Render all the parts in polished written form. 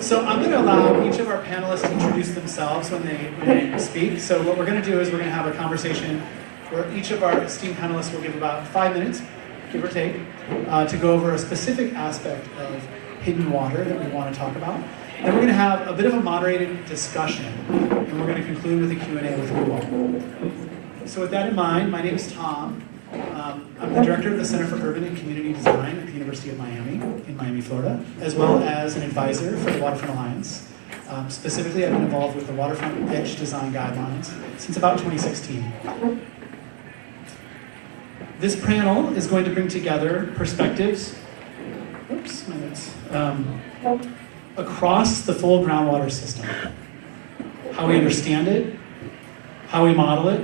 So I'm going to allow each of our panelists to introduce themselves when they speak. So what we're going to do is we're going to have a conversation where each of our esteemed panelists will give about 5 minutes, give or take, to go over a specific aspect of hidden water that we want to talk about. Then we're going to have a bit of a moderated discussion, and we're going to conclude with a Q&A with you all. So with that in mind, my name is Tom. I'm the director of the Center for Urban and Community Design at the University of Miami, in Miami, Florida, as well as an advisor for the Waterfront Alliance. Specifically, I've been involved with the Waterfront WEDG design guidelines since about 2016. This panel is going to bring together perspectives, across the full groundwater system. How we understand it, how we model it,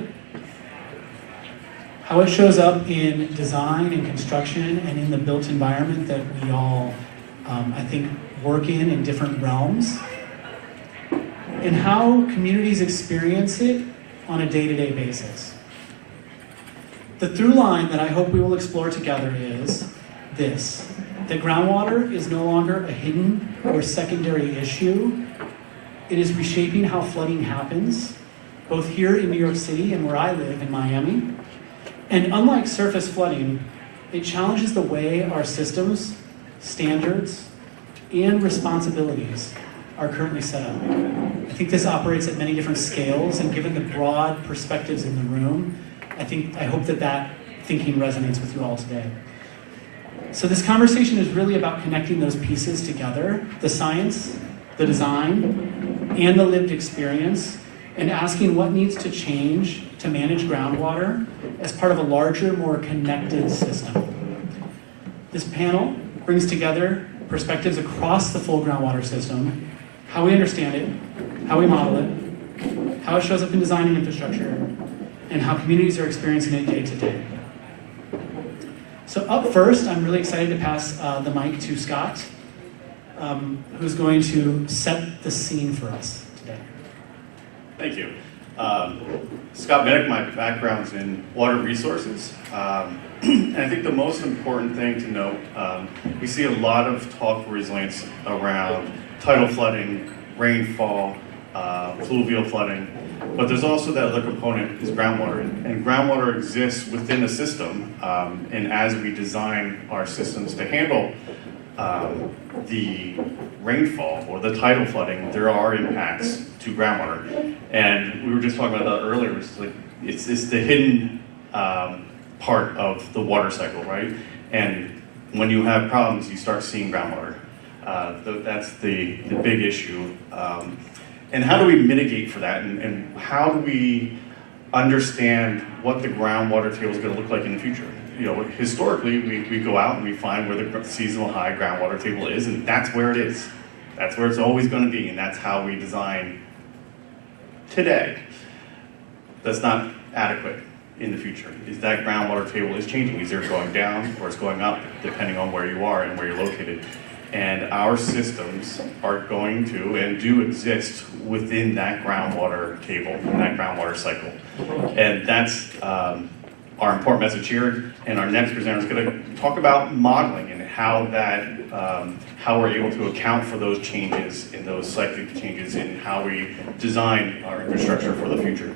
how it shows up in design and construction and in the built environment that we all, I think, work in different realms, and how communities experience it on a day-to-day basis. The through line that I hope we will explore together is this: that groundwater is no longer a hidden or secondary issue. It is reshaping how flooding happens, both here in New York City and where I live in Miami. And unlike surface flooding, it challenges the way our systems, standards, and responsibilities are currently set up. I think this operates at many different scales, and given the broad perspectives in the room, I hope that thinking resonates with you all today. So this conversation is really about connecting those pieces together, the science, the design, and the lived experience, and asking what needs to change to manage groundwater as part of a larger, more connected system. This panel brings together perspectives across the full groundwater system, how we understand it, how we model it, how it shows up in design and infrastructure, and how communities are experiencing it day to day. So up first, I'm really excited to pass the mic to Scott, who's going to set the scene for us today. Thank you. Scott Minnich, my background's in water resources. And I think the most important thing to note, we see a lot of talk for resilience around tidal flooding, rainfall, fluvial flooding, but there's also that other component is groundwater. And groundwater exists within a system, and as we design our systems to handle the rainfall or the tidal flooding, there are impacts to groundwater. And we were just talking about that earlier. It's the hidden part of the water cycle, right? And when you have problems, you start seeing groundwater. That's the big issue. And how do we mitigate for that? And how do we understand what the groundwater table is going to look like in the future? You know, historically, we go out and we find where the seasonal high groundwater table is, and that's where it is. That's where it's always going to be, and that's how we design today. That's not adequate in the future. Is that groundwater table is changing? Is it going down or it's going up, depending on where you are and where you're located? And our systems are going to and do exist within that groundwater table, in that groundwater cycle. And that's our important message here. And our next presenter is going to talk about modeling and how how we're able to account for those changes and those cyclic changes in how we design our infrastructure for the future.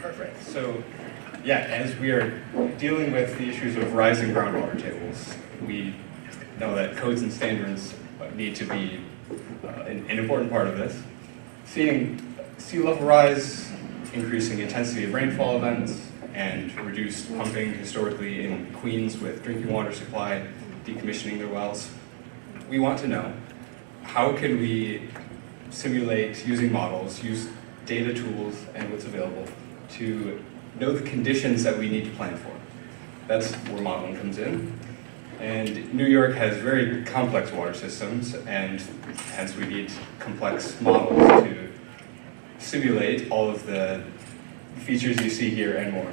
Perfect. So, yeah, as we are dealing with the issues of rising groundwater tables, we know that codes and standards need to be an important part of this. Seeing sea level rise, increasing intensity of rainfall events, and reduced pumping historically in Queens with drinking water supply, decommissioning their wells, we want to know how can we simulate using models, use data tools and what's available to know the conditions that we need to plan for. That's where modeling comes in. And New York has very complex water systems, and hence we need complex models to simulate all of the features you see here and more.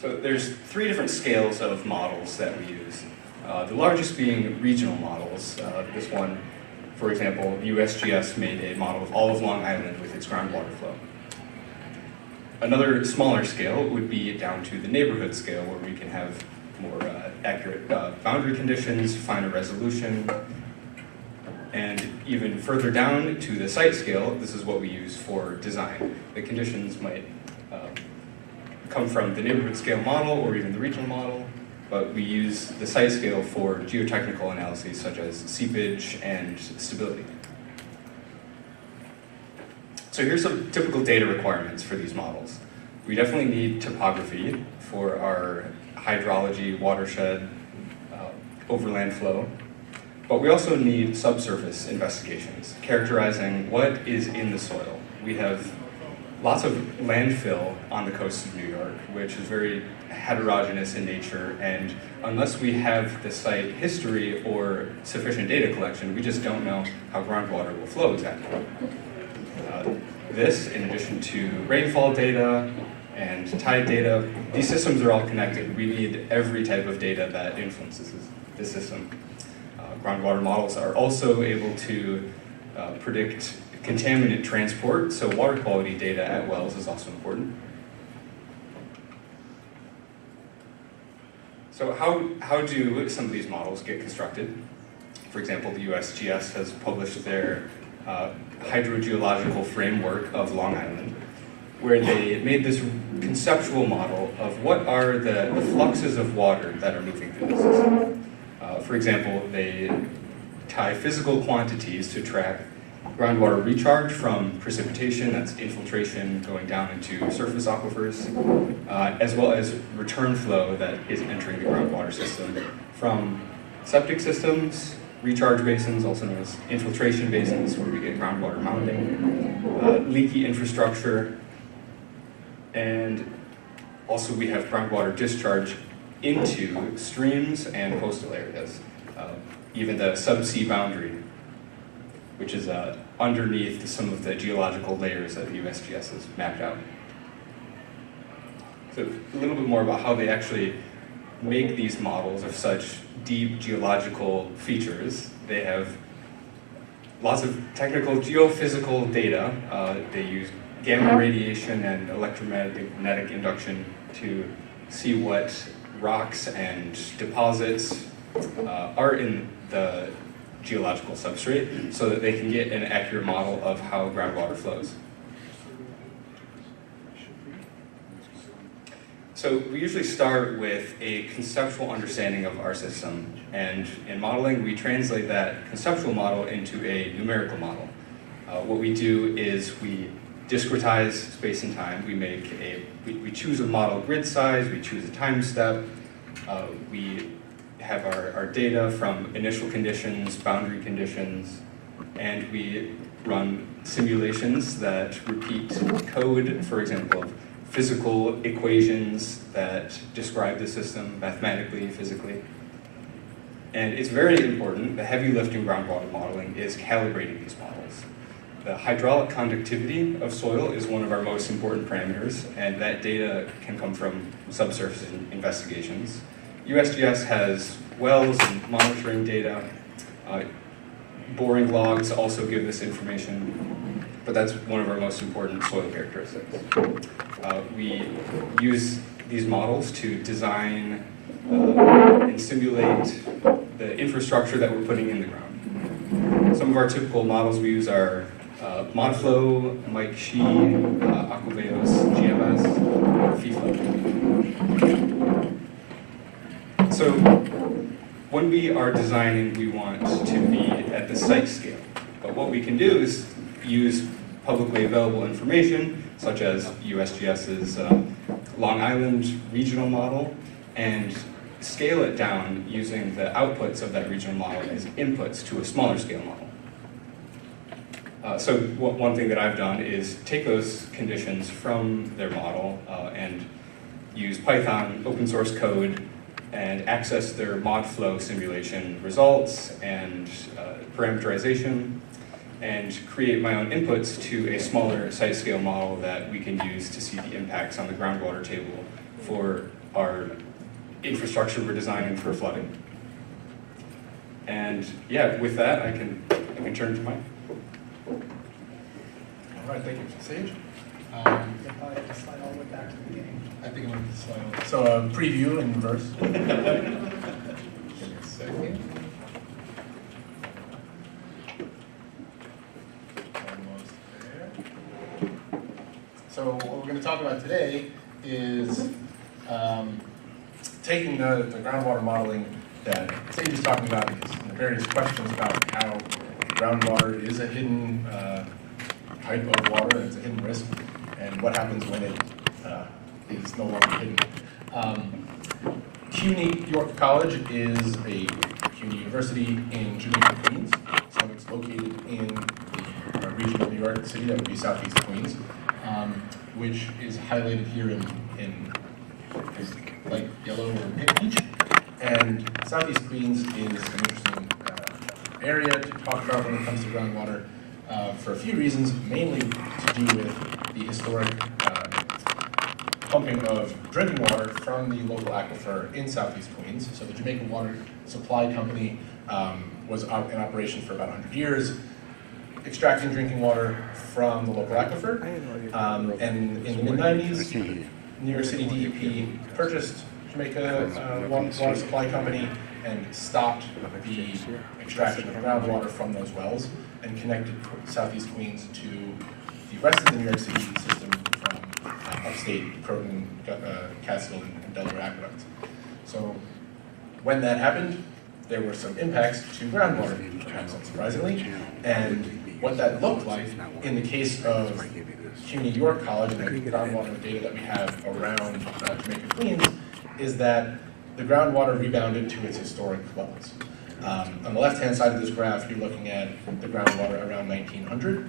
So there's 3 different scales of models that we use. The largest being regional models. This one, for example, USGS made a model of all of Long Island with its groundwater flow. Another smaller scale would be down to the neighborhood scale, where we can have more accurate boundary conditions, finer resolution, and even further down to the site scale, this is what we use for design. The conditions might come from the neighborhood scale model or even the regional model, but we use the site scale for geotechnical analyses such as seepage and stability. So here's some typical data requirements for these models. We definitely need topography for our hydrology, watershed, overland flow, but we also need subsurface investigations, characterizing what is in the soil. We have lots of landfill on the coast of New York, which is very heterogeneous in nature, and unless we have the site history or sufficient data collection, we just don't know how groundwater will flow exactly. This, in addition to rainfall data and tide data, these systems are all connected. We need every type of data that influences the system. Groundwater models are also able to predict contaminant transport, so water quality data at wells is also important. So how do some of these models get constructed? For example, the USGS has published their hydrogeological framework of Long Island, where they made this conceptual model of what are the fluxes of water that are moving through the system. For example, they tie physical quantities to track groundwater recharge from precipitation, that's infiltration going down into surface aquifers, as well as return flow that is entering the groundwater system from septic systems, recharge basins, also known as infiltration basins, where we get groundwater mounding, leaky infrastructure, and also we have groundwater discharge into streams and coastal areas, even the subsea boundary, which is underneath some of the geological layers that the USGS has mapped out. So a little bit more about how they actually make these models of such deep geological features. They have lots of technical geophysical data. They use gamma radiation and electromagnetic induction to see what rocks and deposits are in the geological substrate so that they can get an accurate model of how groundwater flows. So we usually start with a conceptual understanding of our system, and in modeling we translate that conceptual model into a numerical model. What we do is we discretize space and time. We choose a model grid size, we choose a time step, we have our data from initial conditions, boundary conditions, and we run simulations that repeat code, for example, physical equations that describe the system mathematically, physically. And it's very important, the heavy lifting groundwater modeling is calibrating these models. The hydraulic conductivity of soil is one of our most important parameters, and that data can come from subsurface investigations. USGS has wells and monitoring data. Boring logs also give this information, but that's one of our most important soil characteristics. We use these models to design and simulate the infrastructure that we're putting in the ground. Some of our typical models we use are Modflow, Mike Shee, Aquaveos, GMS, or FIFO. So when we are designing, we want to be at the site scale. But what we can do is use publicly available information, such as USGS's Long Island regional model, and scale it down using the outputs of that regional model as inputs to a smaller scale model. So one thing that I've done is take those conditions from their model and use Python open source code and access their Modflow simulation results and parameterization, and create my own inputs to a smaller site scale model that we can use to see the impacts on the groundwater table for our infrastructure we're designing for flooding. And yeah, with that, I can turn to Mike. All right, thank you, Sage. You'll probably have to slide all the way back to the beginning. I think I'm going to slide over. So preview in reverse. Give me a second. Almost there. So what we're going to talk about today is taking the groundwater modeling that Sage is talking about, because various questions about how groundwater is a hidden type of water, and it's a hidden risk, and what happens when it is no longer hidden. CUNY York College is a CUNY university in Jamaica, Queens, so it's located in the region of New York City that would be southeast Queens, which is highlighted here in light yellow or peach. And southeast Queens is an interesting area to talk about when it comes to groundwater for a few reasons, mainly to do with the historic pumping of drinking water from the local aquifer in southeast Queens. So the Jamaica Water Supply Company was in operation for about 100 years, extracting drinking water from the local aquifer. And in the mid-90s, New York City DEP purchased Jamaica Water Supply Company and stopped the extraction of groundwater from those wells and connected southeast Queens to the rest of the New York City system from upstate Croton, Catskill, and Delaware aqueducts. So when that happened, there were some impacts to groundwater, perhaps unsurprisingly, and what that looked like in the case of CUNY York College and the groundwater data that we have around Jamaica Queens is that the groundwater rebounded to its historic levels. On the left-hand side of this graph, you're looking at the groundwater around 1900.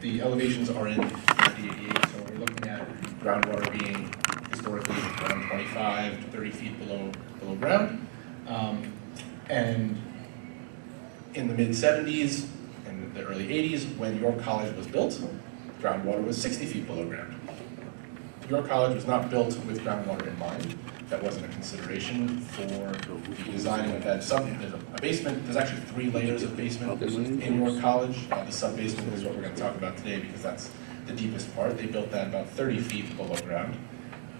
The elevations are in 1988, so we're looking at groundwater being historically around 25 to 30 feet below ground. And in the mid-70s and the early 80s, when York College was built, groundwater was 60 feet below ground. York College was not built with groundwater in mind. That wasn't a consideration for the designing of that there's a basement. There's actually 3 layers of basement in York College. The sub-basement is what we're going to talk about today because that's the deepest part. They built that about 30 feet below ground.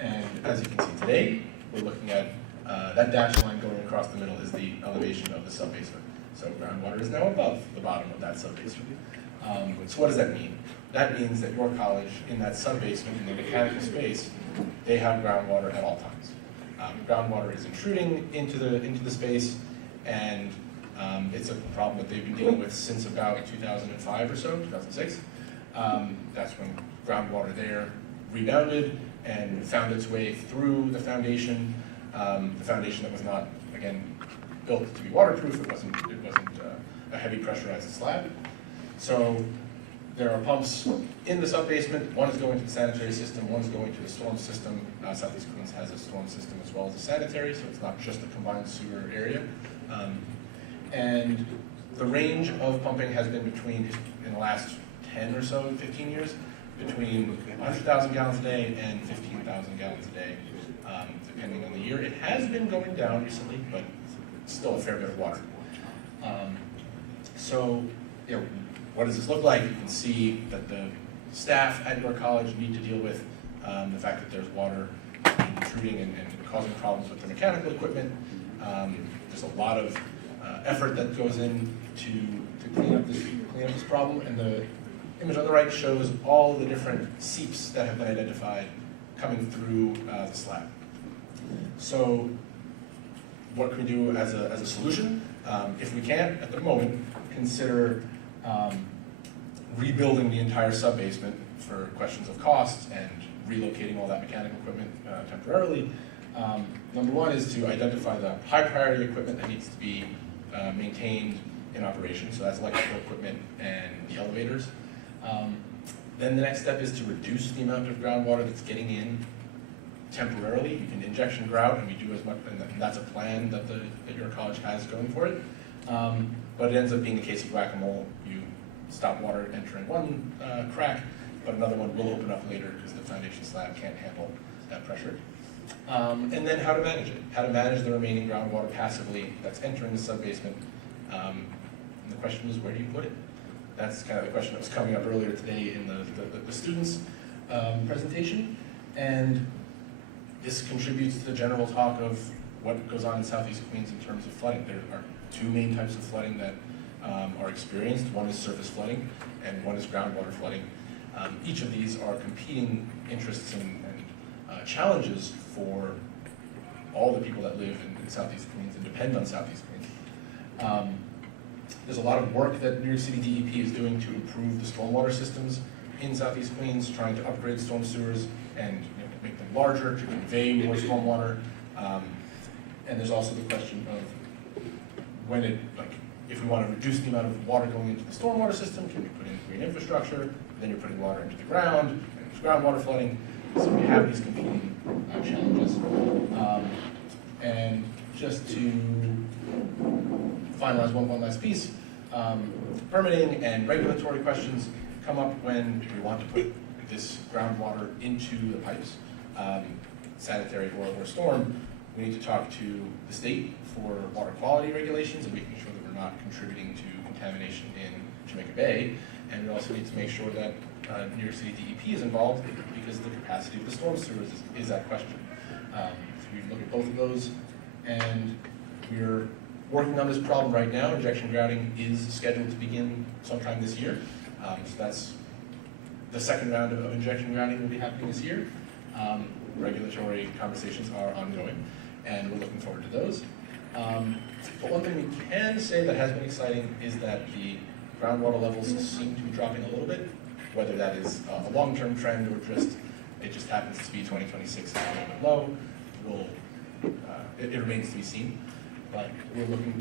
And as you can see today, we're looking at that dashed line going across the middle is the elevation of the sub-basement. So groundwater is now above the bottom of that sub-basement. So what does that mean? That means that York College, in that sub-basement, in the mechanical space, they have groundwater at all times. Groundwater is intruding into the space, and it's a problem that they've been dealing with since about 2005 or so, 2006. That's when groundwater there rebounded and found its way through the foundation that was not, again, built to be waterproof. It wasn't a heavy pressurized slab. So there are pumps in the sub-basement. One is going to the sanitary system, one is going to the storm system. Southeast Queens has a storm system as well as a sanitary, so it's not just a combined sewer area. And the range of pumping has been between, in the last 10 or so, 15 years, between 100,000 gallons a day and 15,000 gallons a day, depending on the year. It has been going down recently, but still a fair bit of water. So, you know, what does this look like? You can see that the staff at York College need to deal with the fact that there's water intruding and causing problems with the mechanical equipment. There's a lot of effort that goes in to clean up this problem, and the image on the right shows all the different seeps that have been identified coming through the slab. So what can we do as a solution? If we can, at the moment, consider rebuilding the entire sub-basement for questions of cost and relocating all that mechanical equipment temporarily. Number one is to identify the high priority equipment that needs to be maintained in operation, so that's electrical equipment and the elevators. Then the next step is to reduce the amount of groundwater that's getting in temporarily. You can injection grout, and we do as much, and that's a plan that your college has going for it. But it ends up being a case of whack-a-mole. You stop water entering one crack, but another one will open up later because the foundation slab can't handle that pressure. And then how to manage it. How to manage the remaining groundwater passively that's entering the sub-basement And the question is, where do you put it? That's kind of the question that was coming up earlier today in the students' presentation. And this contributes to the general talk of what goes on in Southeast Queens in terms of flooding. There are two main types of flooding that are experienced. One is surface flooding, and one is groundwater flooding. Each of these are competing interests and challenges for all the people that live in Southeast Queens and depend on Southeast Queens. There's a lot of work that New York City DEP is doing to improve the stormwater systems in Southeast Queens, trying to upgrade storm sewers and make them larger to convey more stormwater. And there's also the question of when if we want to reduce the amount of water going into the stormwater system, can we put in green infrastructure? Then you're putting water into the ground, and there's groundwater flooding. So we have these competing challenges. And just to finalize one last piece, permitting and regulatory questions come up when we want to put this groundwater into the pipes, sanitary or storm. We need to talk to the state for water quality regulations and making sure that we're not contributing to contamination in Jamaica Bay. And we also need to make sure that New York City DEP is involved because the capacity of the storm sewers is that question. So we look at both of those, and we're working on this problem right now. Injection grouting is scheduled to begin sometime this year. So that's the second round of injection grouting will be happening this year. Regulatory conversations are ongoing, and we're looking forward to those. But one thing we can say that has been exciting is that the groundwater levels seem to be dropping a little bit, whether that is a long-term trend or it just happens to be 2026 and a little bit low. It remains to be seen, but we're looking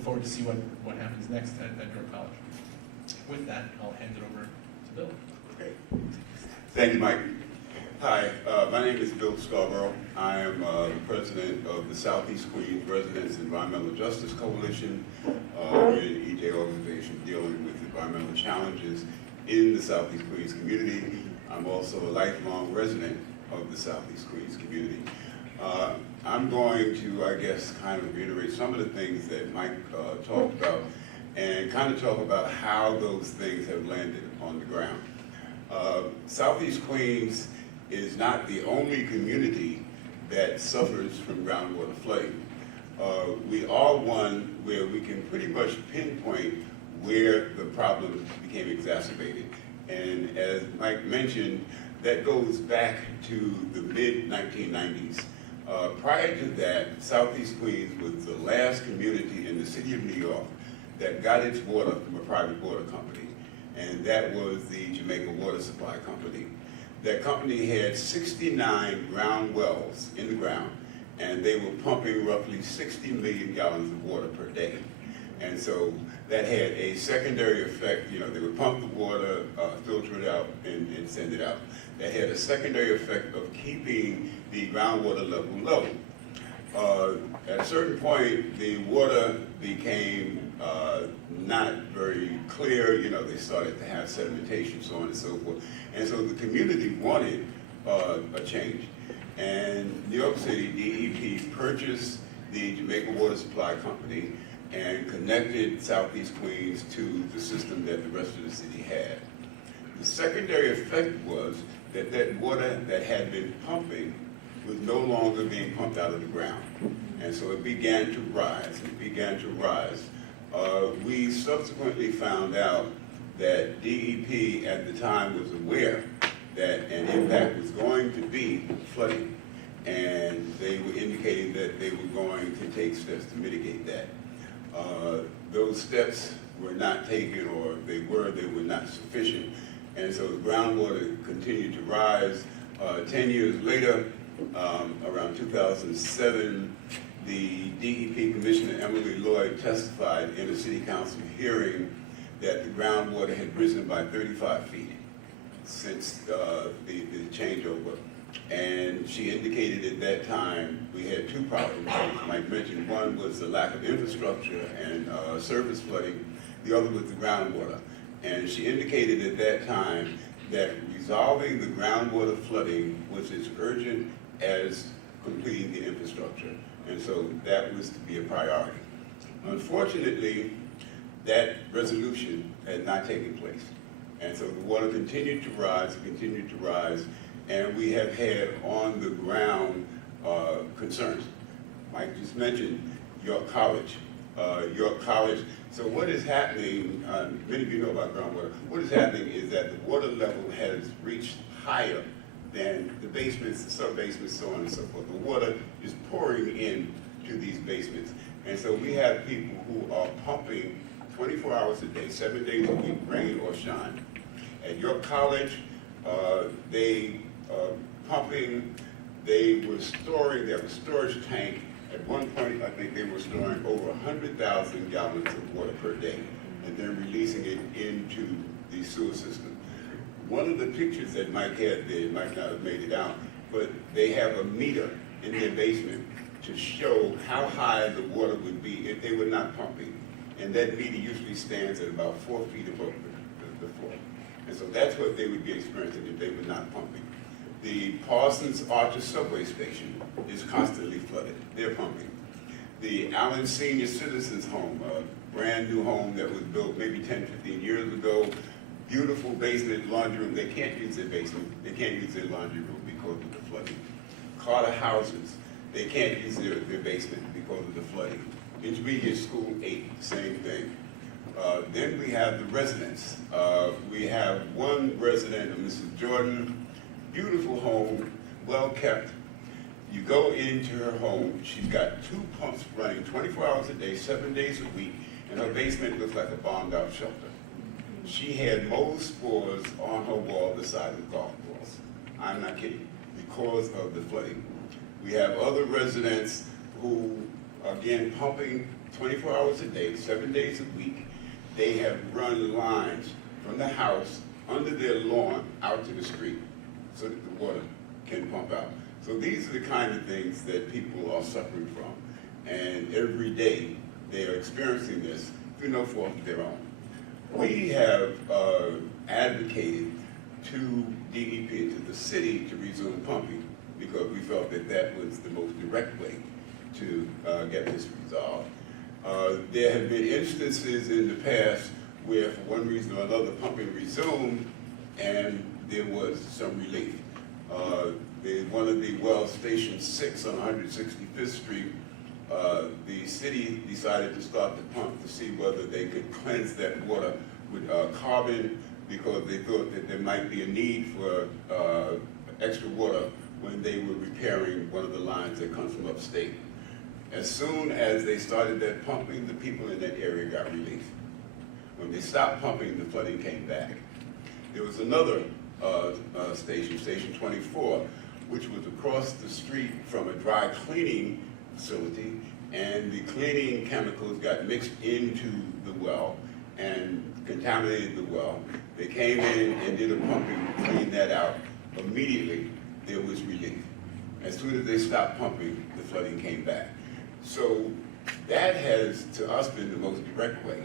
forward to see what happens next at York College. With that, I'll hand it over to Bill. Okay. Thank you, Mike. Hi, my name is Bill Scarborough. I am the president of the Southeast Queens Residents Environmental Justice Coalition. We're an EJ organization dealing with environmental challenges in the Southeast Queens community. I'm also a lifelong resident of the Southeast Queens community. I'm going to, I guess, kind of reiterate some of the things that Mike talked about and kind of talk about how those things have landed on the ground. Southeast Queens is not the only community that suffers from groundwater flooding. We are one where we can pretty much pinpoint where the problem became exacerbated. And as Mike mentioned, that goes back to the mid-1990s. Prior to that, Southeast Queens was the last community in the city of New York that got its water from a private water company, and that was the Jamaica Water Supply Company. That company had 69 ground wells in the ground, and they were pumping roughly 60 million gallons of water per day. And so that had a secondary effect. They would pump the water, filter it out, and send it out. That had a secondary effect of keeping the groundwater level low. At a certain point, the water became not very clear. They started to have sedimentation, so on and so forth. And so the community wanted a change. And New York City DEP purchased the Jamaica Water Supply Company and connected Southeast Queens to the system that the rest of the city had. The secondary effect was that that water that had been pumping was no longer being pumped out of the ground. And so it began to rise. We subsequently found out that DEP at the time was aware that an impact was going to be flooding, and they were indicating that they were going to take steps to mitigate that. Those steps were not taken, or they were not sufficient, and so the groundwater continued to rise. 10 years later, around 2007, the DEP Commissioner Emily Lloyd testified in a city council hearing that the groundwater had risen by 35 feet since the changeover. And she indicated at that time we had two problems, as Mike mentioned. One was the lack of infrastructure and surface flooding. The other was the groundwater. And she indicated at that time that resolving the groundwater flooding was as urgent as completing the infrastructure. And so that was to be a priority. Unfortunately, that resolution had not taken place. And so the water continued to rise, and we have had on the ground concerns. Mike just mentioned York College. So what is happening, many of you know about groundwater, what is happening is that the water level has reached higher than the basements, the sub-basements, so on and so forth. The water is pouring in to these basements. And so we have people who are pumping 24 hours a day, 7 days a week, rain or shine. At York College, they pumping, they have a storage tank. At one point, I think they were storing over 100,000 gallons of water per day, and then releasing it into the sewer system. One of the pictures that Mike had there, Mike not have made it out, but they have a meter in their basement to show how high the water would be if they were not pumping. And that meter usually stands at about 4 feet above the floor. And so that's what they would be experiencing if they were not pumping. The Parsons Archer subway station is constantly flooded. They're pumping. The Allen Senior Citizens Home, a brand new home that was built maybe 10, 15 years ago, beautiful basement, laundry room. They can't use their basement. They can't use their laundry room because of the flooding. Carter Houses, they can't use their basement because of the flooding. Intermediate School 8, same thing. Then we have the residents. We have one resident, Mrs. Jordan, beautiful home, well kept. You go into her home, she's got 2 pumps running 24 hours a day, 7 days a week, and her basement looks like a bombed out shelter. She had mold spores on her wall the size of golf balls. I'm not kidding, because of the flooding. We have other residents who, again, pumping 24 hours a day, 7 days a week. They have run lines from the house under their lawn out to the street so that the water can pump out. So these are the kind of things that people are suffering from. And every day they are experiencing this through no fault of their own. We have advocated to DEP, to the city, to resume pumping because we felt that that was the most direct way to get this resolved. There have been instances in the past where for one reason or another pumping resumed and there was some relief. One of the wells, Station 6 on 165th Street, the city decided to start the pump to see whether they could cleanse that water with carbon because they thought that there might be a need for extra water when they were repairing one of the lines that comes from upstate. As soon as they started that pumping, the people in that area got relief. When they stopped pumping, the flooding came back. There was another station, Station 24, which was across the street from a dry cleaning facility, and the cleaning chemicals got mixed into the well and contaminated the well. They came in and did a pumping, cleaned that out. Immediately, there was relief. As soon as they stopped pumping, the flooding came back. So that has, to us, been the most direct way.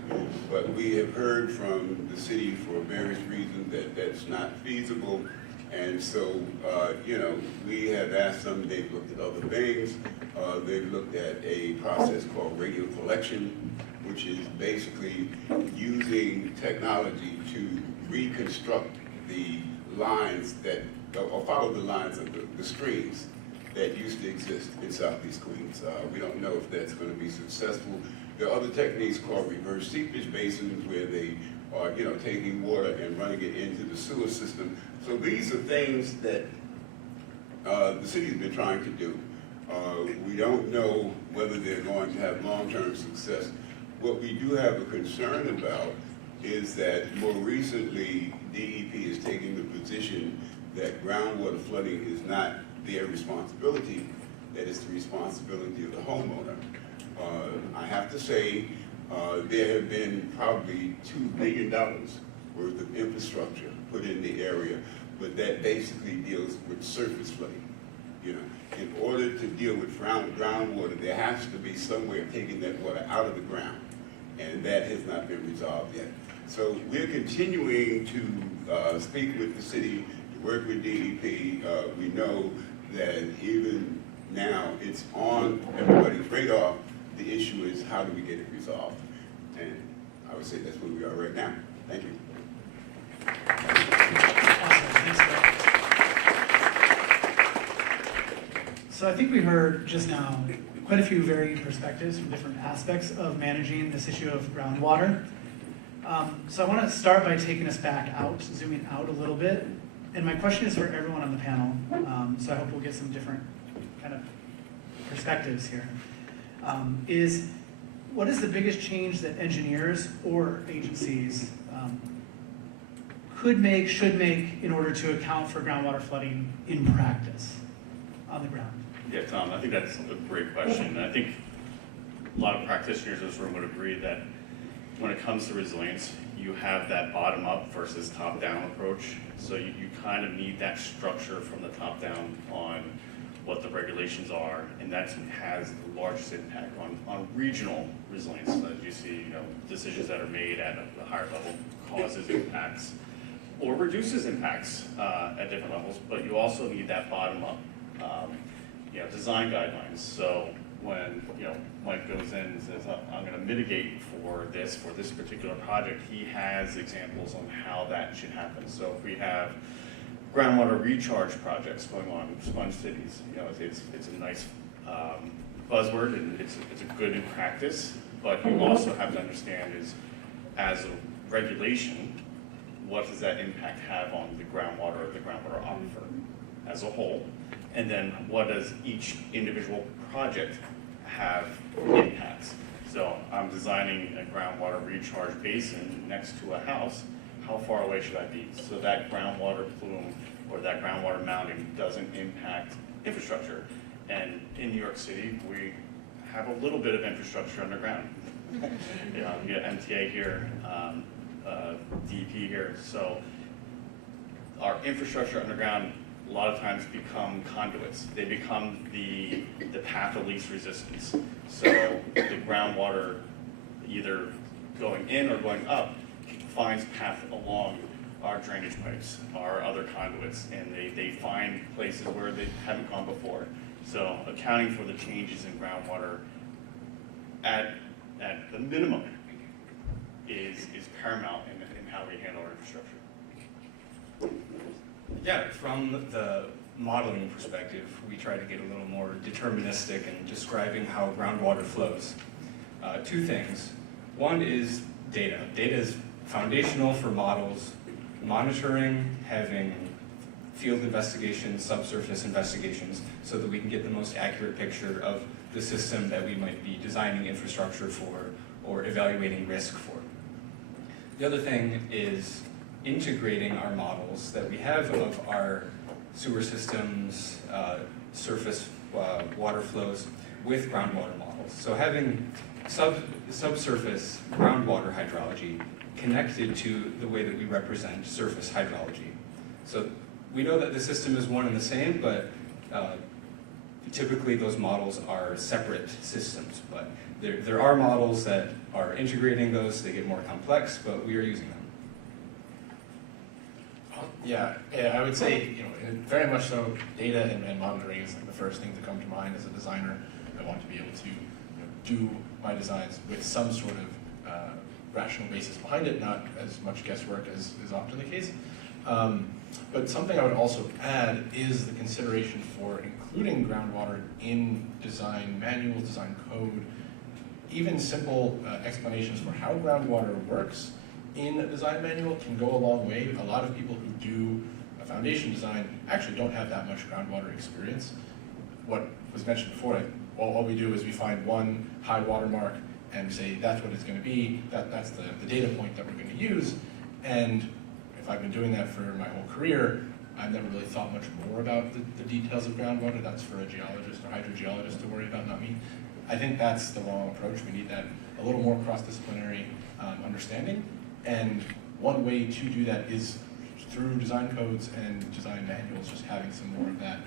But we have heard from the city for various reasons that that's not feasible. And so, we have asked them, they've looked at other things. They've looked at a process called radio collection, which is basically using technology to reconstruct the lines that, or follow the lines of the streams that used to exist in Southeast Queens. We don't know if that's going to be successful. There are other techniques called reverse seepage basins where they are, taking water and running it into the sewer system. So these are things that the city's been trying to do. We don't know whether they're going to have long-term success. What we do have a concern about is that more recently, DEP is taking the position that groundwater flooding is not their responsibility, that it's the responsibility of the homeowner. I have to say, there have been probably $2 billion worth of infrastructure put in the area, but that basically deals with surface flooding. In order to deal with groundwater, there has to be some way of taking that water out of the ground, and that has not been resolved yet. So we're continuing to speak with the city, to work with DEP. We know that even now it's on everybody's radar. The issue is how do we get it resolved? And I would say that's where we are right now. Thank you. Awesome, thanks, Bill. So I think we heard just now quite a few varying perspectives from different aspects of managing this issue of groundwater. So I want to start by taking us back out, zooming out a little bit. And my question is for everyone on the panel, so I hope we'll get some different kind of perspectives here. What is the biggest change that engineers or agencies could make, should make, in order to account for groundwater flooding in practice on the ground? Yeah, Tom, I think that's a great question. I think a lot of practitioners in this room would agree that when it comes to resilience, you have that bottom-up versus top-down approach. So you kind of need that structure from the top down on what the regulations are, and that has the largest impact on regional resilience. As you see, decisions that are made at a higher level causes impacts or reduces impacts at different levels, but you also need that bottom-up design guidelines. So when Mike goes in and says, I'm going to mitigate for this particular project, he has examples on how that should happen. So if we have groundwater recharge projects going on in sponge cities, it's a nice buzzword, and it's a good in practice, but you also have to understand is, as a regulation, what does that impact have on the groundwater aquifer as a whole? And then what does each individual project have impacts? So I'm designing a groundwater recharge basin next to a house. How far away should I be? So that groundwater plume or that groundwater mounting doesn't impact infrastructure. And in New York City, we have a little bit of infrastructure underground. We got MTA here, DEP here. So our infrastructure underground a lot of times become conduits. They become the path of least resistance. So the groundwater, either going in or going up, finds path along our drainage pipes, our other conduits, and they find places where they haven't gone before. So accounting for the changes in groundwater at the minimum is paramount in how we handle our infrastructure. Yeah, from the modeling perspective, we try to get a little more deterministic in describing how groundwater flows. Two things. One is data. Data is foundational for models, monitoring, having field investigations, subsurface investigations, so that we can get the most accurate picture of the system that we might be designing infrastructure for or evaluating risk for. The other thing is integrating our models that we have of our sewer systems, surface water flows with groundwater models. So having subsurface groundwater hydrology connected to the way that we represent surface hydrology. So we know that the system is one and the same, but typically those models are separate systems. But there are models that are integrating those. They get more complex, but we are using them. Yeah, I would say, very much so, data and monitoring is like the first thing to come to mind as a designer. I want to be able to do my designs with some sort of rational basis behind it, not as much guesswork as is often the case. But something I would also add is the consideration for including groundwater in design manuals, design code, even simple explanations for how groundwater works in a design manual can go a long way. A lot of people who do a foundation design actually don't have that much groundwater experience. What was mentioned before, all we do is we find one high water mark and say that's what it's going to be, that's the data point that we're going to use. And if I've been doing that for my whole career, I've never really thought much more about the details of groundwater. That's for a geologist or hydrogeologist to worry about, not me. I think that's the wrong approach. We need that a little more cross-disciplinary understanding. And one way to do that is through design codes and design manuals, just having some more of that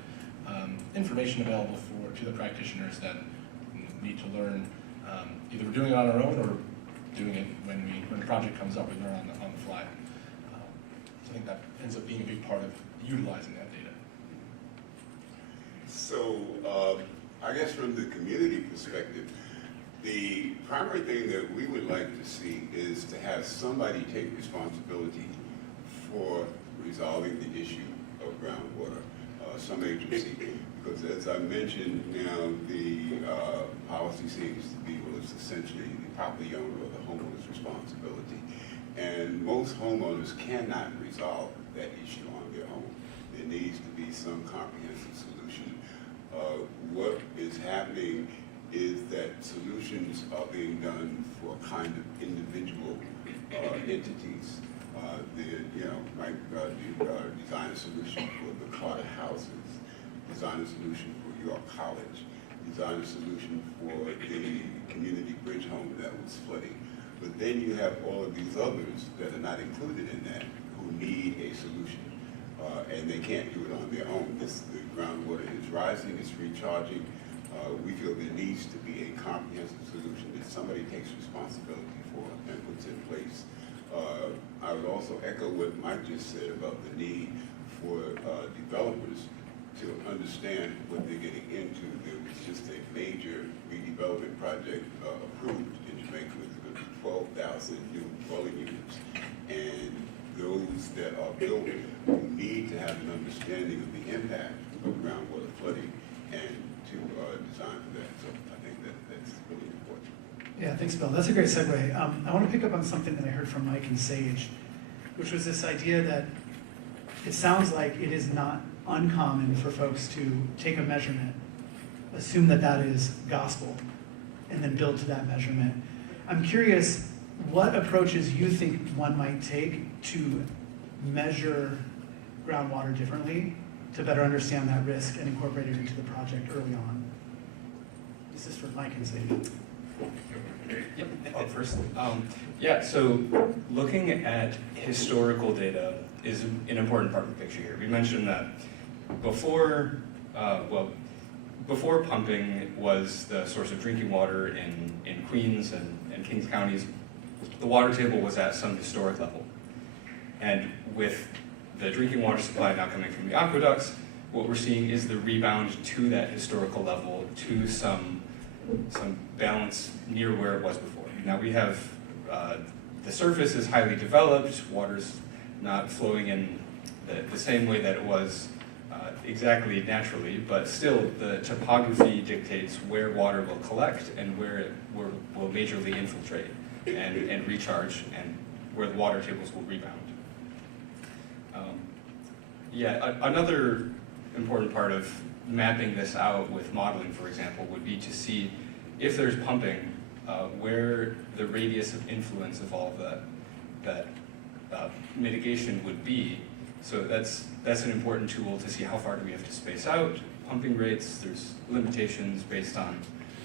information available to the practitioners that need to learn. Either we're doing it on our own or doing it when the project comes up, we learn on the fly. So I think that ends up being a big part of utilizing that data. So I guess from the community perspective, The primary thing that we would like to see is to have somebody take responsibility for resolving the issue of groundwater, some agency. Because as I mentioned now, the policy seems to be, well, it's essentially the property owner or the homeowner's responsibility. And most homeowners cannot resolve that issue on their own. There needs to be some comprehensive solution. What is happening is that solutions are being done for kind of individual entities. Might design a solution for the Carter houses, design a solution for York College, design a solution for the community bridge home that was flooding. But then you have all of these others that are not included in that who need a solution. And they can't do it on their own. The groundwater is rising, it's recharging. We feel there needs to be a comprehensive solution that somebody takes responsibility for and puts in place. I would also echo what Mike just said about the need for developers to understand what they're getting into. There was just a major redevelopment project approved in Jamaica with 12,000 new dwelling units. And those that are built need to have an understanding of the impact of groundwater flooding and to design for that. So I think that's really important. Yeah, thanks, Bill. That's a great segue. I want to pick up on something that I heard from Mike and Sage, which was this idea that it sounds like it is not uncommon for folks to take a measurement, assume that that is gospel, and then build to that measurement. I'm curious what approaches you think one might take to measure groundwater differently to better understand that risk and incorporate it into the project early on. This is for Mike and Sage. Yep, I'll first. So looking at historical data is an important part of the picture here. We mentioned that before pumping was the source of drinking water in Queens and Kings counties, the water table was at some historic level. And with the drinking water supply now coming from the aqueducts, what we're seeing is the rebound to that historical level, to some balance near where it was before. Now we have, the surface is highly developed, water's not flowing in the same way that it was exactly naturally, but still the topography dictates where water will collect and where it will majorly infiltrate and recharge, and where the water tables will rebound. Another important part of mapping this out with modeling, for example, would be to see if there's pumping, where the radius of influence of all of that mitigation would be. So that's an important tool to see how far do we have to space out. Pumping rates, there's limitations based on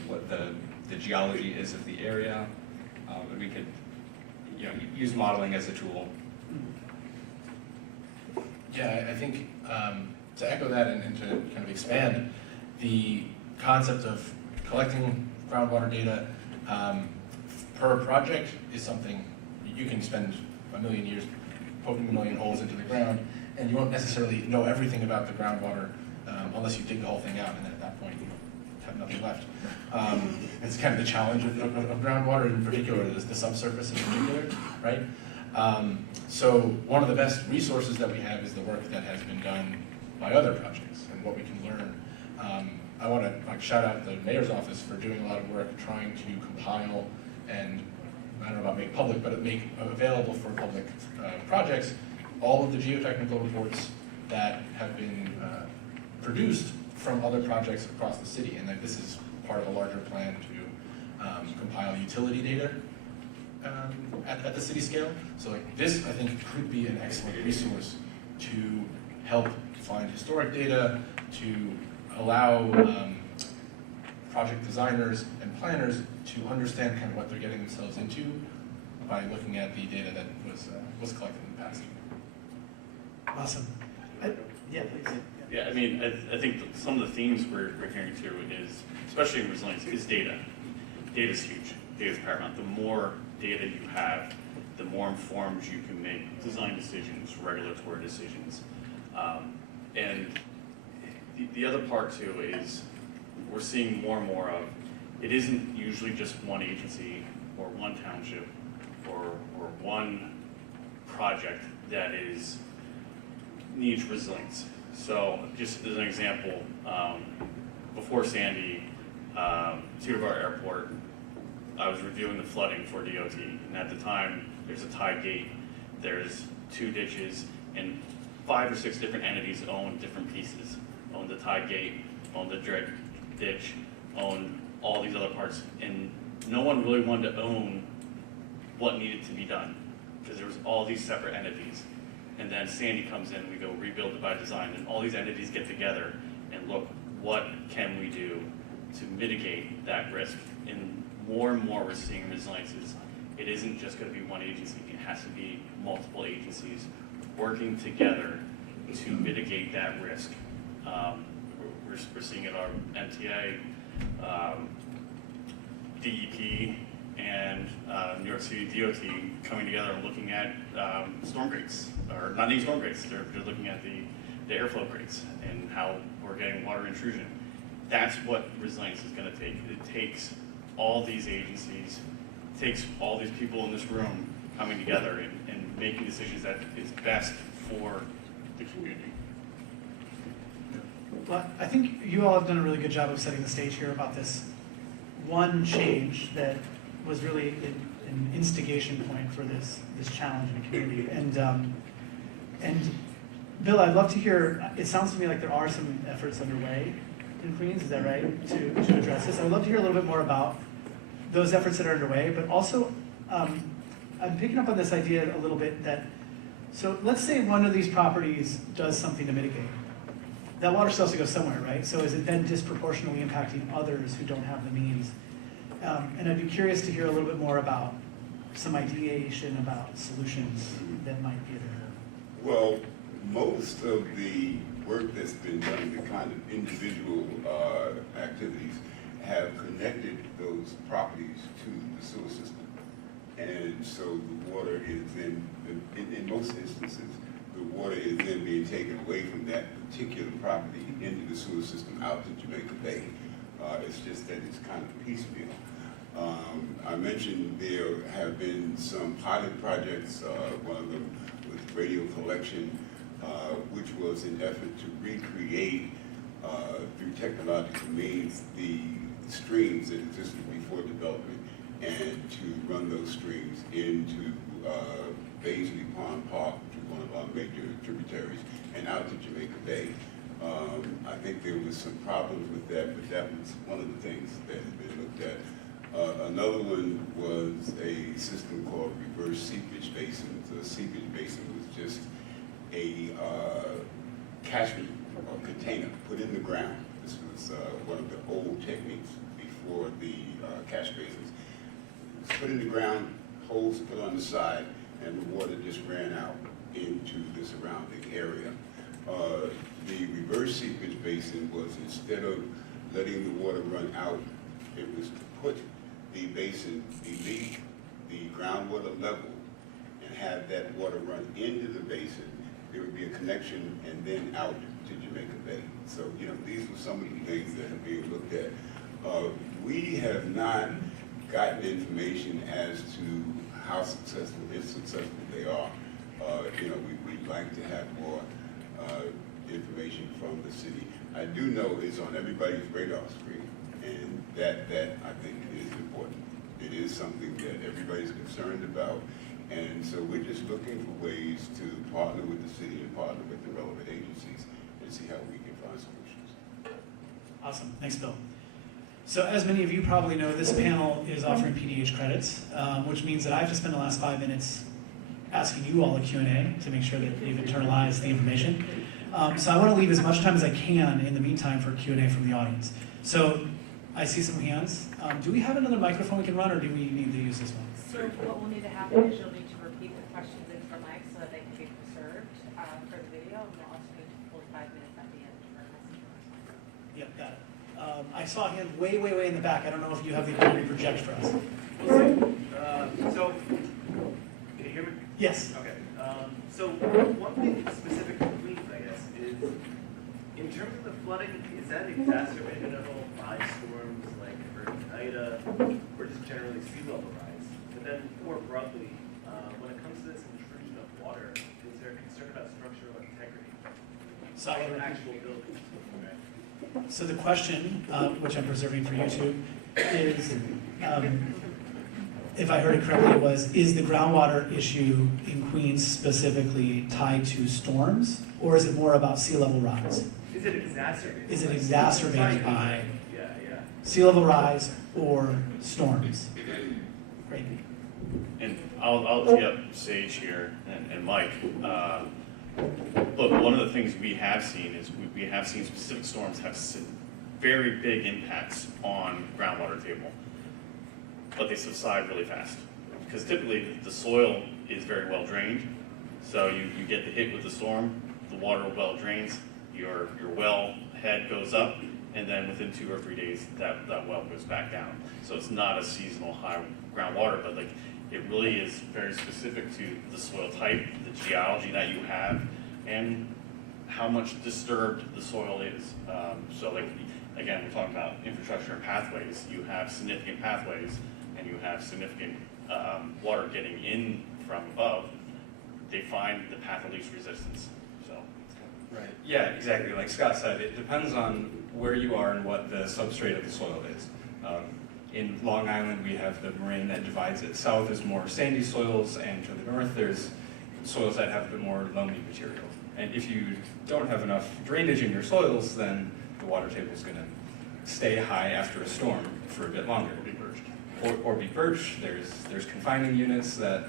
what the geology is of the area. And we could use modeling as a tool. Yeah, I think to echo that and to kind of expand, the concept of collecting groundwater data per project is something you can spend a million years poking a million holes into the ground, and you won't necessarily know everything about the groundwater unless you dig the whole thing out, and then at that point you have nothing left. It's kind of the challenge of groundwater, in particular, the subsurface in particular, right? So one of the best resources that we have is the work that has been done by other projects and what we can learn. I want to shout out the mayor's office for doing a lot of work trying to compile and, I don't know about make public, but make available for public projects all of the geotechnical reports that have been produced from other projects across the city, and that this is part of a larger plan to compile utility data at the city scale. So this, I think, could be an excellent resource to help find historic data, to allow project designers and planners to understand kind of what they're getting themselves into by looking at the data that was collected in the past. Awesome. Yeah, please. Yeah, I mean, I think some of the themes we're hearing too is, especially in resilience, is data. Data's huge. Data's paramount. The more data you have, the more informed you can make design decisions, regulatory decisions. And the other part too is we're seeing more and more of it isn't usually just one agency or one township or one project that needs resilience. So just as an example, before Sandy, Scarborough Airport, I was reviewing the flooding for DOT, and at the time, there's a tie gate, there's 2 ditches, and 5 or 6 different entities own different pieces. Own the tie gate, own the ditch, own all these other parts, and no one really wanted to own what needed to be done, because there was all these separate entities. And then Sandy comes in, we go rebuild it by design, and all these entities get together and look, what can we do to mitigate that risk? And more we're seeing resiliences. It isn't just going to be one agency, it has to be multiple agencies working together to mitigate that risk. We're seeing it our MTA, DEP, and New York City DOT coming together and looking at storm grates, or not even storm grates, they're looking at the airflow grates and how we're getting water intrusion. That's what resilience is going to take. It takes all these agencies, it takes all these people in this room coming together and making decisions that is best for the community. Well, I think you all have done a really good job of setting the stage here about this one change that was really an instigation point for this challenge in the community. And Bill, I'd love to hear, it sounds to me like there are some efforts underway in Queens, is that right, to address this? I would love to hear a little bit more about those efforts that are underway, but also I'm picking up on this idea a little bit that, so let's say one of these properties does something to mitigate. That water still has to go somewhere, right? So is it then disproportionately impacting others who don't have the means? And I'd be curious to hear a little bit more about some ideation about solutions that might be there. Well, most of the work that's been done, the kind of individual activities, have connected those properties to the sewer system. And so the water is then, in most instances, the water is then being taken away from that particular property into the sewer system out to Jamaica Bay. It's just that it's kind of piecemeal. I mentioned there have been some pilot projects, one of them was radio collection, which was an effort to recreate through technological means the streams that existed before development and to run those streams into Baisley Pond Park, which is one of our major tributaries, and out to Jamaica Bay. I think there was some problems with that, but that was one of the things that had been looked at. Another one was a system called reverse seepage basins. A seepage basin was just a catchment or container put in the ground. This was one of the old techniques before the catch basins. It was put in the ground, holes put on the side, and the water just ran out into the surrounding area. The reverse seepage basin was, instead of letting the water run out, it was to put the basin beneath the groundwater level and have that water run into the basin. There would be a connection and then out to Jamaica Bay. So, you know, these were some of the things that are being looked at. We have not gotten information as to how successful, if successful they are. You know, we'd like to have more information from the city. I do know it's on everybody's radar screen, and that I think is important. It is something that everybody's concerned about, and so we're just looking for ways to partner with the city and partner with the relevant agencies and see how we can find solutions. Awesome, thanks Bill. So as many of you probably know, this panel is offering PDH credits, which means that I have to spend the last 5 minutes asking you all a Q&A to make sure that you've internalized the information. So I want to leave as much time as I can in the meantime for Q&A from the audience. So I see some hands. Do we have another microphone we can run, or do we need to use this one? So what will need to happen is you'll need to repeat the questions into the mic so that they can be preserved for the video, and we'll also need to hold 5 minutes at the end for a message. Yep, got it. I saw a hand way in the back. I don't know if you have the ability to project for us. So, can you hear me? Yes. Okay. So one thing specific to Queens, I guess, is in terms of the flooding, is that exacerbated at all by storms like Hurricane Ida or just generally sea level rise? But then more broadly, when it comes to this intrusion of water, is there a concern about structural integrity? Solid Like actual buildings? So the question, which I'm preserving for YouTube, is, if I heard it correctly, was, is the groundwater issue in Queens specifically tied to storms, or is it more about sea level rise? Is it exacerbated? Is it exacerbated by Yeah, yeah. sea level rise or storms? Great. And I'll tee up Sage here and Mike. Look, one of the things we have seen is we have seen specific storms have very big impacts on groundwater table, but they subside really fast. Because typically the soil is very well drained, so you get the hit with the storm, the water well drains, your well head goes up, and then within 2 or 3 days that well goes back down. So it's not a seasonal high groundwater, but like it really is very specific to the soil type, the geology that you have, and how much disturbed the soil is. So like, again, we're talking about infrastructure and pathways. You have significant pathways and you have significant water getting in from above. They find the path of least resistance, so. Right. Yeah, exactly. Like Scott said, it depends on where you are and what the substrate of the soil is. In Long Island, we have the moraine that divides it. South is more sandy soils, and to the north, there's soils that have a bit more loamy material. And if you don't have enough drainage in your soils, then the water table is going to stay high after a storm for a bit longer. Be perched. Or be perched. There's confining units that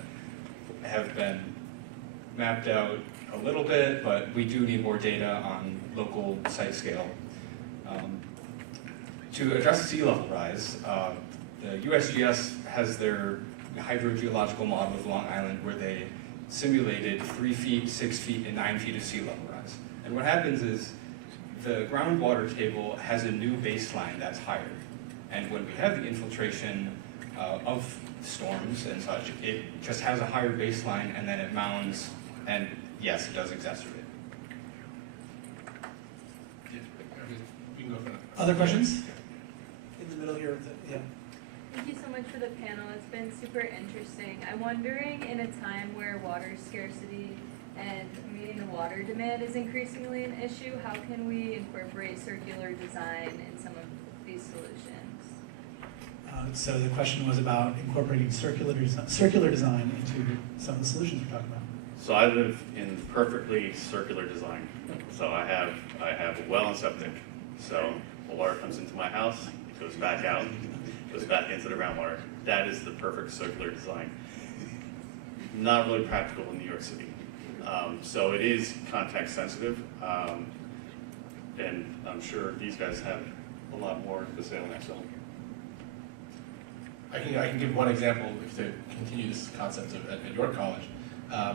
have been mapped out a little bit, but we do need more data on local site scale. To address sea level rise, the USGS has their hydrogeological model of Long Island where they simulated 3 feet, 6 feet, and 9 feet of sea level rise. And what happens is the groundwater table has a new baseline that's higher. And when we have the infiltration of storms and such, it just has a higher baseline and then it mounds, and yes, it does exacerbate. We can go for that. Other questions? In the middle here, yeah. Thank you so much for the panel. It's been super interesting. I'm wondering, in a time where water scarcity and meeting the water demand is increasingly an issue, how can we incorporate circular design in some of these solutions? So the question was about incorporating circular design into some of the solutions we're talking about. So I live in perfectly circular design. So I have a well and septic. So the water comes into my house, it goes back out, goes back into the groundwater. That is the perfect circular design. Not really practical in New York City. So it is context sensitive. And I'm sure these guys have a lot more to say on that. So. I can give one example to continue this concept at York College.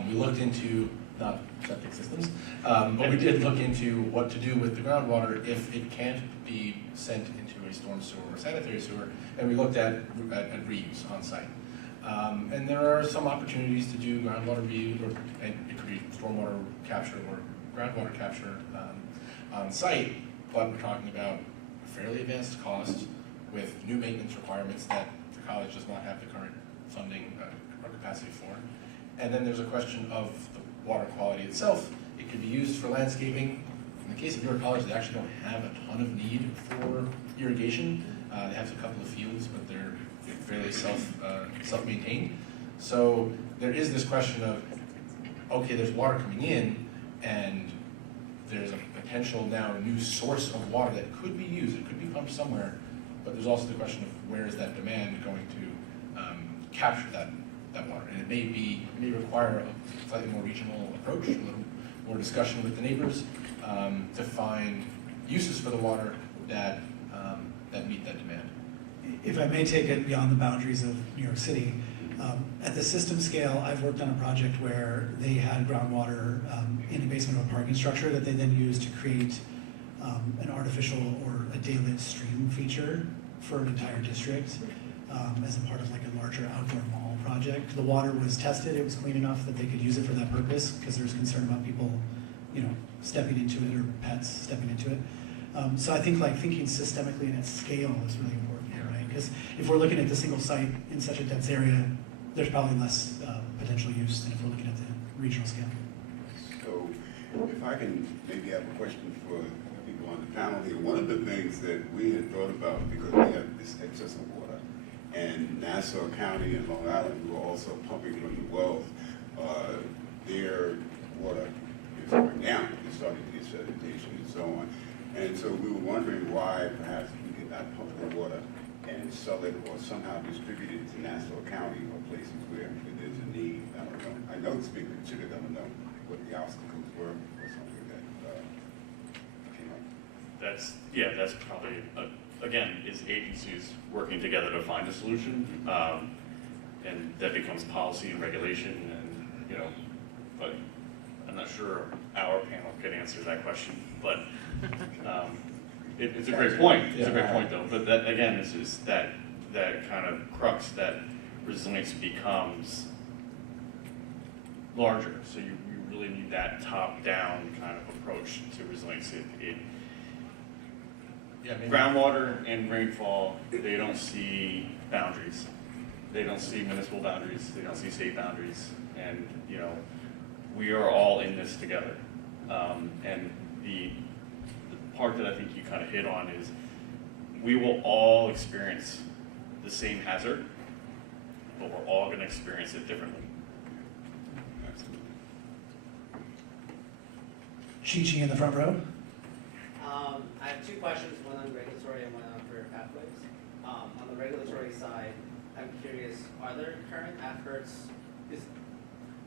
We looked into, not septic systems, but we did look into what to do with the groundwater if it can't be sent into a storm sewer or sanitary sewer, and we looked at reuse on site. And there are some opportunities to do groundwater reuse, and it could be stormwater capture or groundwater capture on site, but we're talking about a fairly advanced cost with new maintenance requirements that the college does not have the current funding or capacity for. And then there's a question of the water quality itself. It can be used for landscaping. In the case of York College, they actually don't have a ton of need for irrigation. They have a couple of fields, but they're fairly self-maintained. So there is this question of, okay, there's water coming in, and there's a potential now new source of water that could be used. It could be pumped somewhere, but there's also the question of where is that demand going to capture that water. And it may require a slightly more regional approach, a little more discussion with the neighbors to find uses for the water that meet that demand. If I may take it beyond the boundaries of New York City, at the system scale, I've worked on a project where they had groundwater in the basement of a parking structure that they then used to create an artificial or a daylit stream feature for an entire district as a part of like a larger outdoor mall project. The water was tested, it was clean enough that they could use it for that purpose because there's concern about people, stepping into it or pets stepping into it. So I think like thinking systemically and at scale is really important here, right? Because if we're looking at the single site in such a dense area, there's probably less potential use than if we're looking at the regional scale. So, if I can maybe have a question for the people on the panel here. One of the things that we had thought about, because we have this excess of water, and Nassau County and Long Island were also pumping from the wells, their water is going down. It's starting to get sedimentation and so on. And so we were wondering why perhaps we could not pump the water and sell it or somehow distribute it to Nassau County or places where there's a need. I don't know. I know it's being considered. I don't know what the obstacles were or something that came up. That's probably, again, is agencies working together to find a solution. And that becomes policy and regulation and, you know, but I'm not sure our panel could answer that question, but it's a great point. It's a great point, though. But that again is that kind of crux that resilience becomes larger. So you really need that top-down kind of approach to resilience. Groundwater and rainfall, they don't see boundaries. They don't see municipal boundaries. They don't see state boundaries, and you know. We are all in this together. And the part that I think you kind of hit on is we will all experience the same hazard, but we're all going to experience it differently. Chi-Chi in the front row. I have two questions, one on regulatory and one on career pathways. On the regulatory side, I'm curious, are there current efforts, because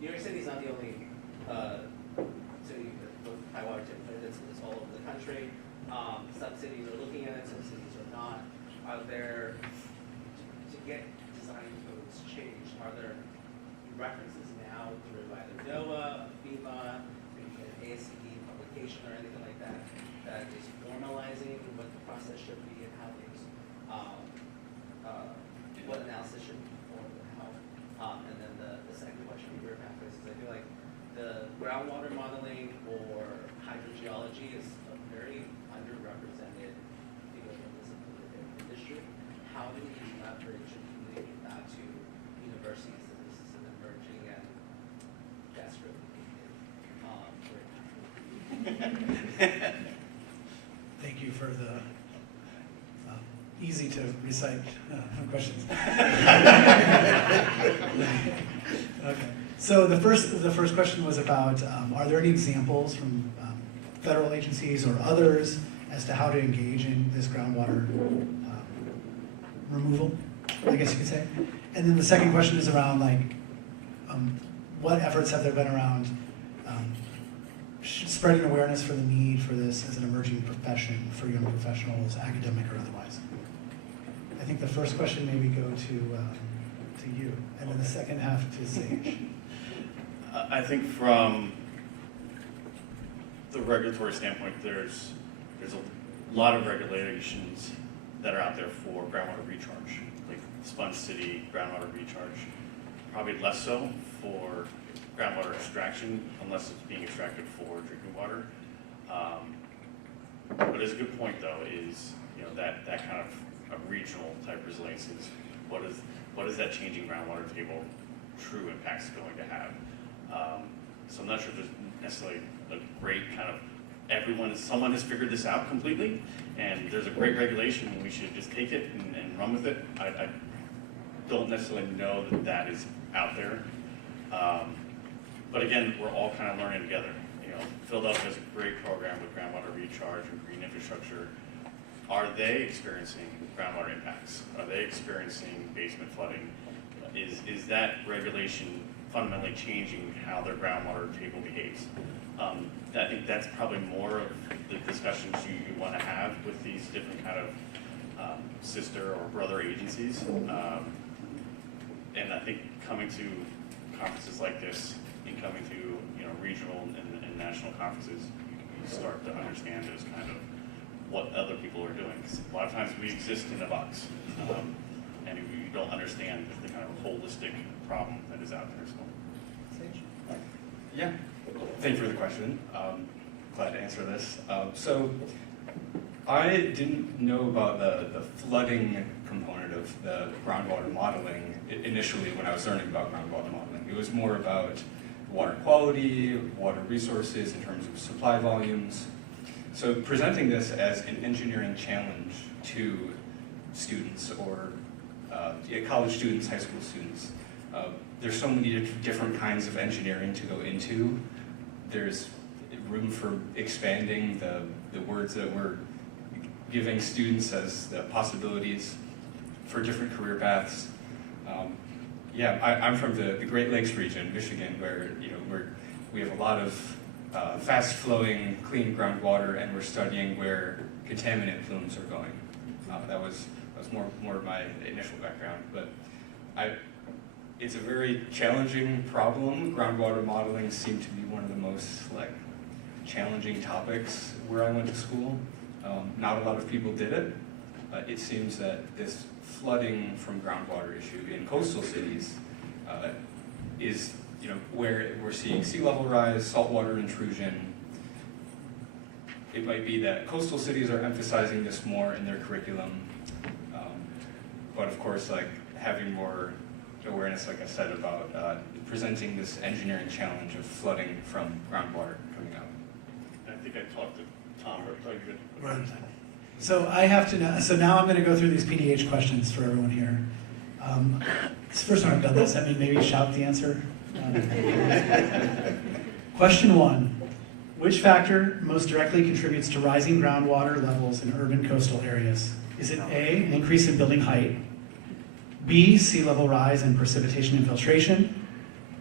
New York City is not the only city with high water table, but it's all over the country. Some cities are looking at it, some cities are not. Are there, to get design codes changed, are there references now through either NOAA, FEMA, maybe an ASCD publication or anything like that, that is formalizing what the process should be and how things, what analysis should be performed and how. And then the second question for your pathways is I feel like the groundwater modeling or hydrogeology is a very underrepresented field in this industry. How do we leverage and communicate that to universities that this is an emerging and desperately needed Thank you for the easy to recite questions. Okay. So the first question was about are there any examples from federal agencies or others as to how to engage in this groundwater removal, I guess you could say. And then the second question is around like what efforts have there been around spreading awareness for the need for this as an emerging profession for young professionals, academic or otherwise. I think the first question maybe go to you, and then the second half to Sage. I think from the regulatory standpoint, there's a lot of regulations that are out there for groundwater recharge, like Sponge City groundwater recharge. Probably less so for groundwater extraction, unless it's being extracted for drinking water. But it's a good point, though, is that kind of a regional type resilience is what is that changing groundwater table true impacts going to have? So I'm not sure if there's necessarily a great kind of someone has figured this out completely, and there's a great regulation and we should just take it and run with it. I don't necessarily know that is out there. But again, we're all kind of learning together. Philadelphia has a great program with groundwater recharge and green infrastructure. Are they experiencing groundwater impacts? Are they experiencing basement flooding? Is that regulation fundamentally changing how their groundwater table behaves? I think that's probably more of the discussions you want to have with these different kind of sister or brother agencies. And I think coming to conferences like this and coming to regional and national conferences, you start to understand those kind of what other people are doing. 'Cause a lot of times we exist in a box, and you don't understand the kind of holistic problem that is out there. So, yeah, thank you for the question. Glad to answer this. So I didn't know about the flooding component of the groundwater modeling initially when I was learning about groundwater modeling. It was more about water quality, water resources in terms of supply volumes. So presenting this as an engineering challenge to students or college students, high school students, there's so many different kinds of engineering to go into. There's room for expanding the words that we're giving students as the possibilities for different career paths. I'm from the Great Lakes region, Michigan, where we have a lot of fast-flowing, clean groundwater, and we're studying where contaminant plumes are going. That was more of my initial background, but it's a very challenging problem. Groundwater modeling seemed to be one of the most challenging topics where I went to school. Not a lot of people did it, but it seems that this flooding from groundwater issue in coastal cities is where we're seeing sea level rise, saltwater intrusion. It might be that coastal cities are emphasizing this more in their curriculum, but of course, having more awareness, like I said, about presenting this engineering challenge of flooding from groundwater coming out. I think I talked to Tom, or thought you were Right. So I have to know, so now I'm going to go through these PDH questions for everyone here. It's the first time I've done this. I mean, maybe shout the answer. Question 1. Which factor most directly contributes to rising groundwater levels in urban coastal areas? Is it A, an increase in building height, B, sea level rise and precipitation infiltration,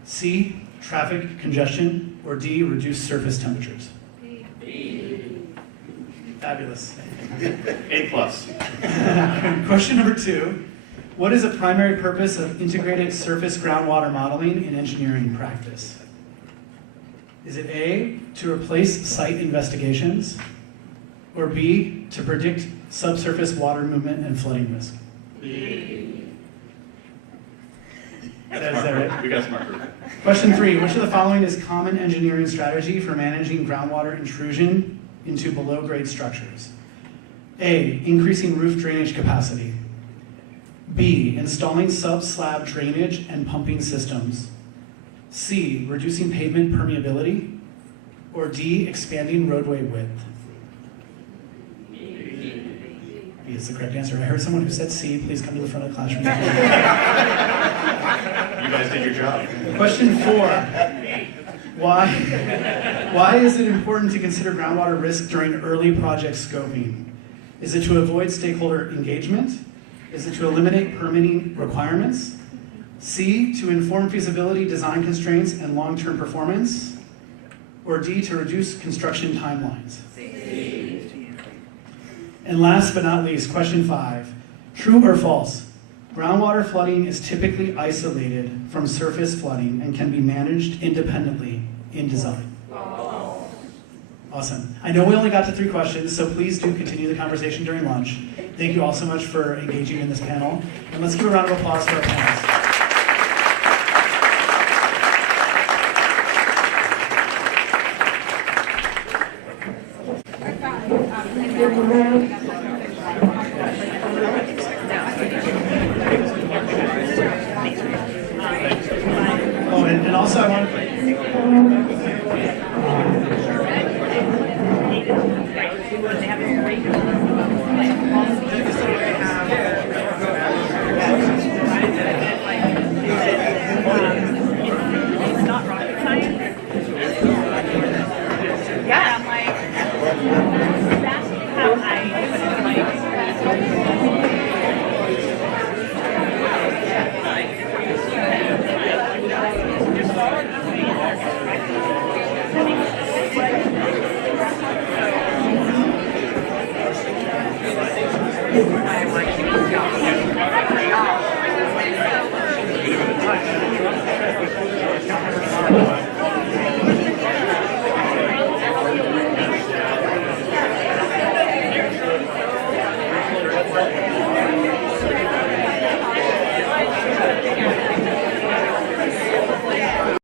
C, traffic congestion, or D, reduced surface temperatures? B. Fabulous. A+. Question number 2. What is a primary purpose of integrated surface groundwater modeling in engineering practice? Is it A, to replace site investigations, or B, to predict subsurface water movement and flooding risk? B. Is that right? We got smart group. Question 3. Which of the following is common engineering strategy for managing groundwater intrusion into below-grade structures? A, increasing roof drainage capacity. B, installing sub-slab drainage and pumping systems. C, reducing pavement permeability. Or D, expanding roadway width. B is the correct answer. I heard someone who said C. Please come to the front of the classroom. You guys did your job. Question 4. Why is it important to consider groundwater risk during early project scoping? Is it to avoid stakeholder engagement? Is it to eliminate permitting requirements? C, to inform feasibility, design constraints, and long-term performance? Or D, to reduce construction timelines? C. And last but not least, question 5. True or false? Groundwater flooding is typically isolated from surface flooding and can be managed independently in design. Awesome. I know we only got to 3 questions, so please do continue the conversation during lunch. Thank you all so much for engaging in this panel. And let's give a round of applause for our panelists. Oh, and also I want to... I